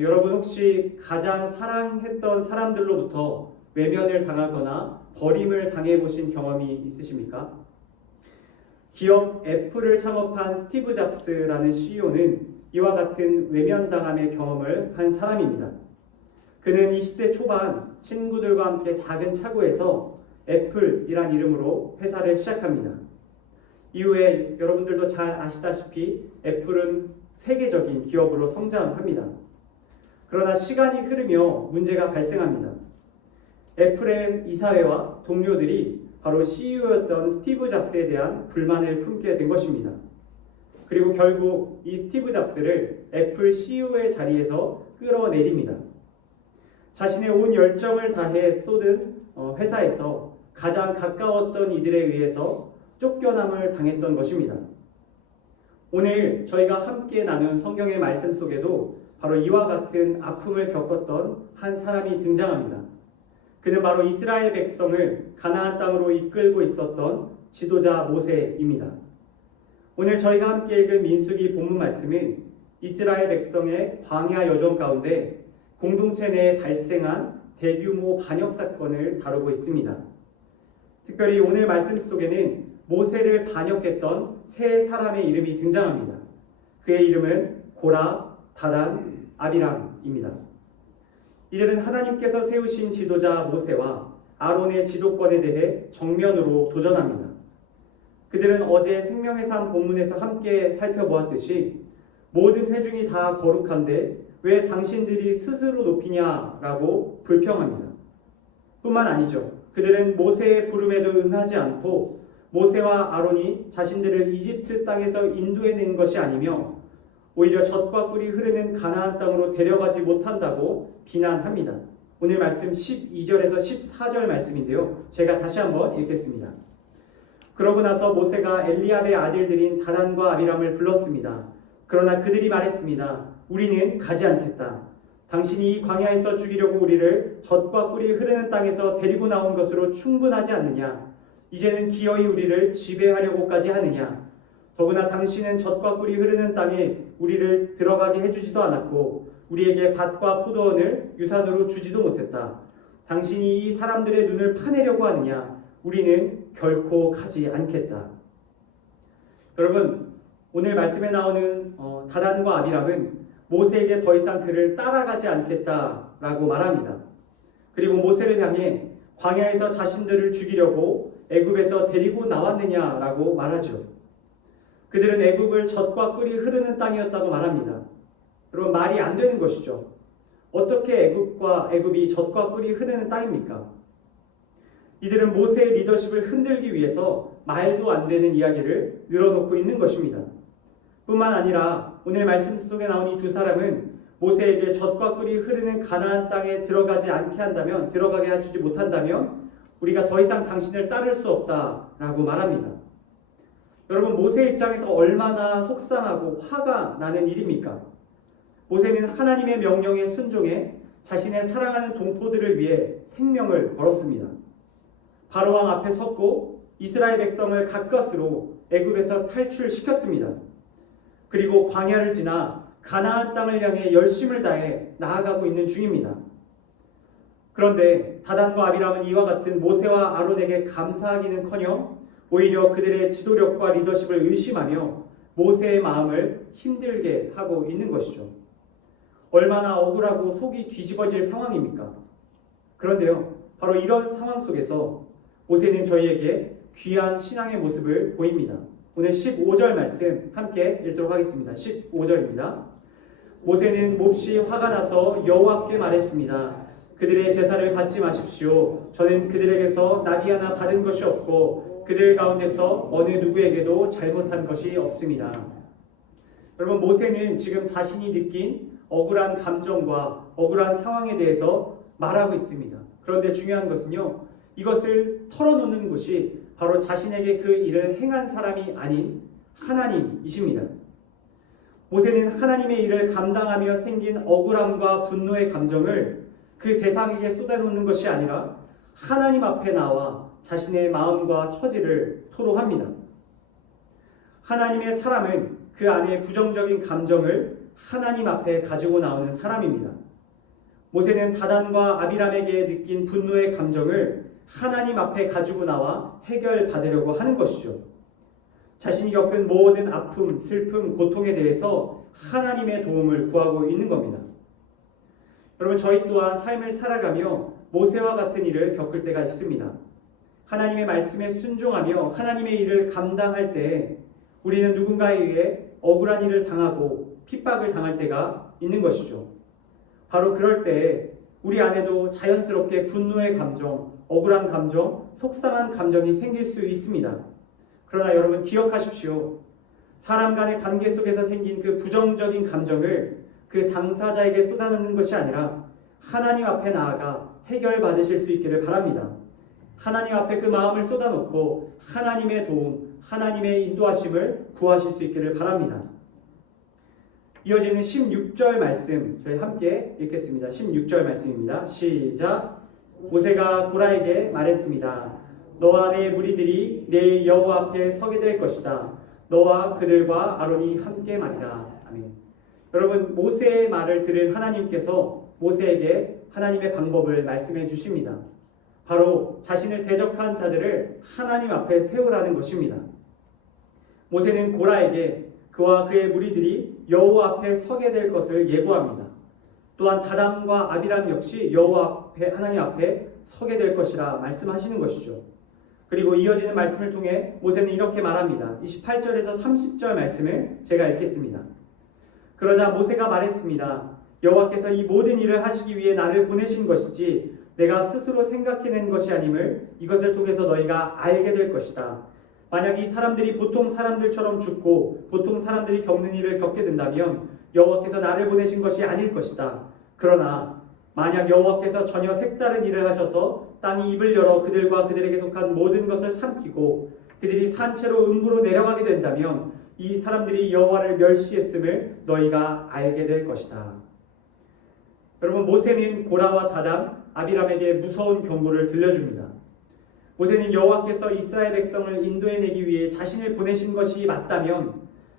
여러분 혹시 가장 사랑했던 사람들로부터 외면을 당하거나 버림을 당해보신 경험이 있으십니까? 기업 애플을 창업한 스티브 잡스라는 CEO는 이와 같은 외면당함의 경험을 한 사람입니다. 그는 20대 초반 친구들과 함께 작은 차고에서 애플이란 이름으로 회사를 시작합니다. 이후에 여러분들도 잘 아시다시피 애플은 세계적인 기업으로 성장합니다. 그러나 시간이 흐르며 문제가 발생합니다. 애플의 이사회와 동료들이 바로 CEO였던 스티브 잡스에 대한 불만을 품게 된 것입니다. 그리고 결국 이 스티브 잡스를 애플 CEO의 자리에서 끌어내립니다. 자신의 온 열정을 다해 쏟은 회사에서 가장 가까웠던 이들에 의해서 쫓겨남을 당했던 것입니다. 오늘 저희가 함께 나눈 성경의 말씀 속에도 바로 이와 같은 아픔을 겪었던 한 사람이 등장합니다. 그는 바로 이스라엘 백성을 가나안 땅으로 이끌고 있었던 지도자 모세입니다. 오늘 저희가 함께 읽은 민수기 본문 말씀은 이스라엘 백성의 광야 여정 가운데 공동체 내에 발생한 대규모 반역 사건을 다루고 있습니다. 특별히 오늘 말씀 속에는 모세를 반역했던 세 사람의 이름이 등장합니다. 그의 이름은 고라, 다단, 아비람입니다. 이들은 하나님께서 세우신 지도자 모세와 아론의 지도권에 대해 정면으로 도전합니다. 그들은 어제 생명의 삶 본문에서 함께 살펴보았듯이 모든 회중이 다 거룩한데 왜 당신들이 스스로 높이냐라고 불평합니다. 뿐만 아니죠. 그들은 모세의 부름에도 응하지 않고 모세와 아론이 자신들을 이집트 땅에서 인도해낸 것이 아니며 오히려 젖과 꿀이 흐르는 가나안 땅으로 데려가지 못한다고 비난합니다. 오늘 말씀 12절에서 14절 말씀인데요. 제가 다시 한번 읽겠습니다. 그러고 나서 모세가 엘리압의 아들들인 다단과 아비람을 불렀습니다. 그러나 그들이 말했습니다. 우리는 가지 않겠다. 당신이 이 광야에서 죽이려고 우리를 젖과 꿀이 흐르는 땅에서 데리고 나온 것으로 충분하지 않느냐? 이제는 기어이 우리를 지배하려고까지 하느냐? 더구나 당신은 젖과 꿀이 흐르는 땅에 우리를 들어가게 해주지도 않았고 우리에게 밭과 포도원을 유산으로 주지도 못했다. 당신이 이 사람들의 눈을 파내려고 하느냐? 우리는 결코 가지 않겠다. 여러분, 오늘 말씀에 나오는 다단과 아비람은 모세에게 더 이상 그를 따라가지 않겠다라고 말합니다. 그리고 모세를 향해 광야에서 자신들을 죽이려고 애굽에서 데리고 나왔느냐라고 말하죠. 그들은 애굽을 젖과 꿀이 흐르는 땅이었다고 말합니다. 여러분, 말이 안 되는 것이죠. 어떻게 애굽이 젖과 꿀이 흐르는 땅입니까? 이들은 모세의 리더십을 흔들기 위해서 말도 안 되는 이야기를 늘어놓고 있는 것입니다. 뿐만 아니라 오늘 말씀 속에 나온 이 두 사람은 모세에게 젖과 꿀이 흐르는 가나안 땅에 들어가게 해주지 못한다면 우리가 더 이상 당신을 따를 수 없다라고 말합니다. 여러분, 모세 입장에서 얼마나 속상하고 화가 나는 일입니까? 모세는 하나님의 명령에 순종해 자신의 사랑하는 동포들을 위해 생명을 걸었습니다. 바로왕 앞에 섰고 이스라엘 백성을 가까스로 애굽에서 탈출시켰습니다. 그리고 광야를 지나 가나안 땅을 향해 열심을 다해 나아가고 있는 중입니다. 그런데 다단과 아비람은 이와 같은 모세와 아론에게 감사하기는커녕 오히려 그들의 지도력과 리더십을 의심하며 모세의 마음을 힘들게 하고 있는 것이죠. 얼마나 억울하고 속이 뒤집어질 상황입니까? 그런데요, 바로 이런 상황 속에서 모세는 저희에게 귀한 신앙의 모습을 보입니다. 오늘 15절 말씀 함께 읽도록 하겠습니다. 15절입니다. 모세는 몹시 화가 나서 여호와께 말했습니다. 그들의 제사를 받지 마십시오. 저는 그들에게서 낙이 하나 받은 것이 없고 그들 가운데서 어느 누구에게도 잘못한 것이 없습니다. 여러분, 모세는 지금 자신이 느낀 억울한 감정과 억울한 상황에 대해서 말하고 있습니다. 그런데 중요한 것은요, 이것을 털어놓는 것이 바로 자신에게 그 일을 행한 사람이 아닌 하나님이십니다. 모세는 하나님의 일을 감당하며 생긴 억울함과 분노의 감정을 그 대상에게 쏟아놓는 것이 아니라 하나님 앞에 나와 자신의 마음과 처지를 토로합니다. 하나님의 사람은 그 안에 부정적인 감정을 하나님 앞에 가지고 나오는 사람입니다. 모세는 다단과 아비람에게 느낀 분노의 감정을 하나님 앞에 가지고 나와 해결받으려고 하는 것이죠. 자신이 겪은 모든 아픔, 슬픔, 고통에 대해서 하나님의 도움을 구하고 있는 겁니다. 여러분, 저희 또한 삶을 살아가며 모세와 같은 일을 겪을 때가 있습니다. 하나님의 말씀에 순종하며 하나님의 일을 감당할 때 우리는 누군가에 의해 억울한 일을 당하고 핍박을 당할 때가 있는 것이죠. 바로 그럴 때 우리 안에도 자연스럽게 분노의 감정, 억울한 감정, 속상한 감정이 생길 수 있습니다. 그러나 여러분 기억하십시오. 사람 간의 관계 속에서 생긴 그 부정적인 감정을 그 당사자에게 쏟아내는 것이 아니라 하나님 앞에 나아가 해결받으실 수 있기를 바랍니다. 하나님 앞에 그 마음을 쏟아놓고 하나님의 도움, 하나님의 인도하심을 구하실 수 있기를 바랍니다. 이어지는 16절 말씀 저희 함께 읽겠습니다. 16절 말씀입니다. 시작. 모세가 고라에게 말했습니다. 너와 내 무리들이 내 여호와 앞에 서게 될 것이다. 너와 그들과 아론이 함께 말이라. 아멘. 여러분, 모세의 말을 들은 하나님께서 모세에게 하나님의 방법을 말씀해 주십니다. 바로 자신을 대적한 자들을 하나님 앞에 세우라는 것입니다. 모세는 고라에게 그와 그의 무리들이 여호와 앞에 서게 될 것을 예고합니다. 또한 다단과 아비람 역시 여호와 앞에, 하나님 앞에 서게 될 것이라 말씀하시는 것이죠. 그리고 이어지는 말씀을 통해 모세는 이렇게 말합니다. 28절에서 30절 말씀을 제가 읽겠습니다. 그러자 모세가 말했습니다. 여호와께서 이 모든 일을 하시기 위해 나를 보내신 것이지 내가 스스로 생각해낸 것이 아님을 이것을 통해서 너희가 알게 될 것이다. 만약 이 사람들이 보통 사람들처럼 죽고 보통 사람들이 겪는 일을 겪게 된다면 여호와께서 나를 보내신 것이 아닐 것이다. 그러나 만약 여호와께서 전혀 색다른 일을 하셔서 땅이 입을 열어 그들과 그들에게 속한 모든 것을 삼키고 그들이 산채로 음부로 내려가게 된다면 이 사람들이 여호와를 멸시했음을 너희가 알게 될 것이다. 여러분, 모세는 고라와 다단, 아비람에게 무서운 경고를 들려줍니다. 모세는 여호와께서 이스라엘 백성을 인도해내기 위해 자신을 보내신 것이 맞다면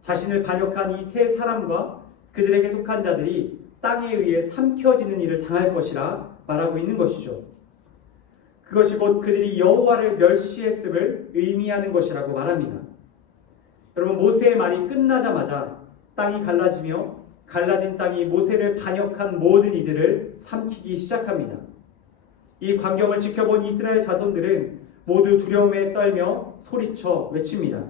자신을 반역한 이 세 사람과 그들에게 속한 자들이 땅에 의해 삼켜지는 일을 당할 것이라 말하고 있는 것이죠. 그것이 곧 그들이 여호와를 멸시했음을 의미하는 것이라고 말합니다. 여러분, 모세의 말이 끝나자마자 땅이 갈라지며 갈라진 땅이 모세를 반역한 모든 이들을 삼키기 시작합니다. 이 광경을 지켜본 이스라엘 자손들은 모두 두려움에 떨며 소리쳐 외칩니다.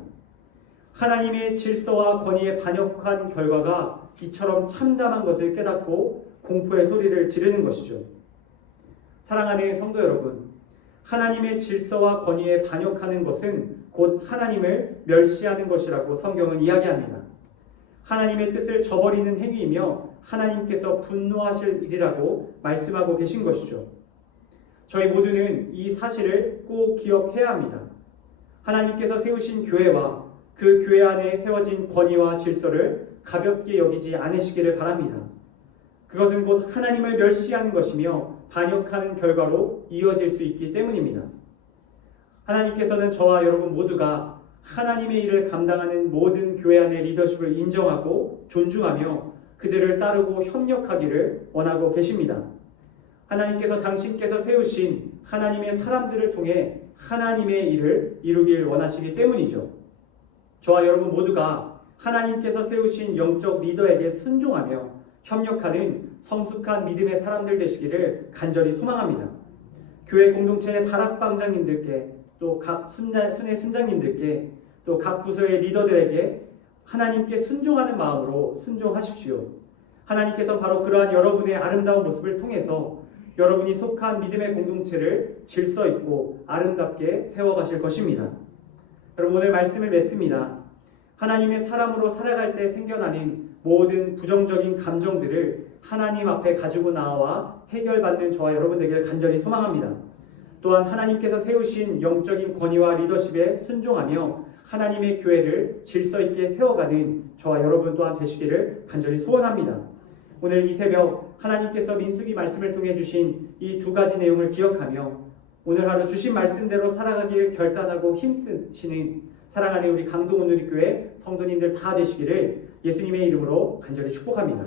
하나님의 질서와 권위에 반역한 결과가 이처럼 참담한 것을 깨닫고 공포의 소리를 지르는 것이죠. 사랑하는 성도 여러분, 하나님의 질서와 권위에 반역하는 것은 곧 하나님을 멸시하는 것이라고 성경은 이야기합니다. 하나님의 뜻을 저버리는 행위이며 하나님께서 분노하실 일이라고 말씀하고 계신 것이죠. 저희 모두는 이 사실을 꼭 기억해야 합니다. 하나님께서 세우신 교회와 그 교회 안에 세워진 권위와 질서를 가볍게 여기지 않으시기를 바랍니다. 그것은 곧 하나님을 멸시하는 것이며 반역하는 결과로 이어질 수 있기 때문입니다. 하나님께서는 저와 여러분 모두가 하나님의 일을 감당하는 모든 교회 안의 리더십을 인정하고 존중하며 그들을 따르고 협력하기를 원하고 계십니다. 하나님께서 당신께서 세우신 하나님의 사람들을 통해 하나님의 일을 이루길 원하시기 때문이죠. 저와 여러분 모두가 하나님께서 세우신 영적 리더에게 순종하며 협력하는 성숙한 믿음의 사람들 되시기를 간절히 소망합니다. 교회 공동체의 다락방장님들께 또 각 순회 순장님들께 또 각 부서의 리더들에게 하나님께 순종하는 마음으로 순종하십시오. 하나님께서 바로 그러한 여러분의 아름다운 모습을 통해서 여러분이 속한 믿음의 공동체를 질서 있고 아름답게 세워가실 것입니다. 여러분, 오늘 말씀을 맺습니다. 하나님의 사람으로 살아갈 때 생겨나는 모든 부정적인 감정들을 하나님 앞에 가지고 나와 해결받는 저와 여러분들에게 간절히 소망합니다. 또한 하나님께서 세우신 영적인 권위와 리더십에 순종하며 하나님의 교회를 질서 있게 세워가는 저와 여러분 또한 되시기를 간절히 소원합니다. 오늘 이 새벽 하나님께서 민수기 말씀을 통해 주신 이 두 가지 내용을 기억하며 오늘 하루 주신 말씀대로 살아가기를 결단하고 힘쓰시는 사랑하는 우리 강동원누리교회 성도님들 다 되시기를 예수님의 이름으로 간절히 축복합니다.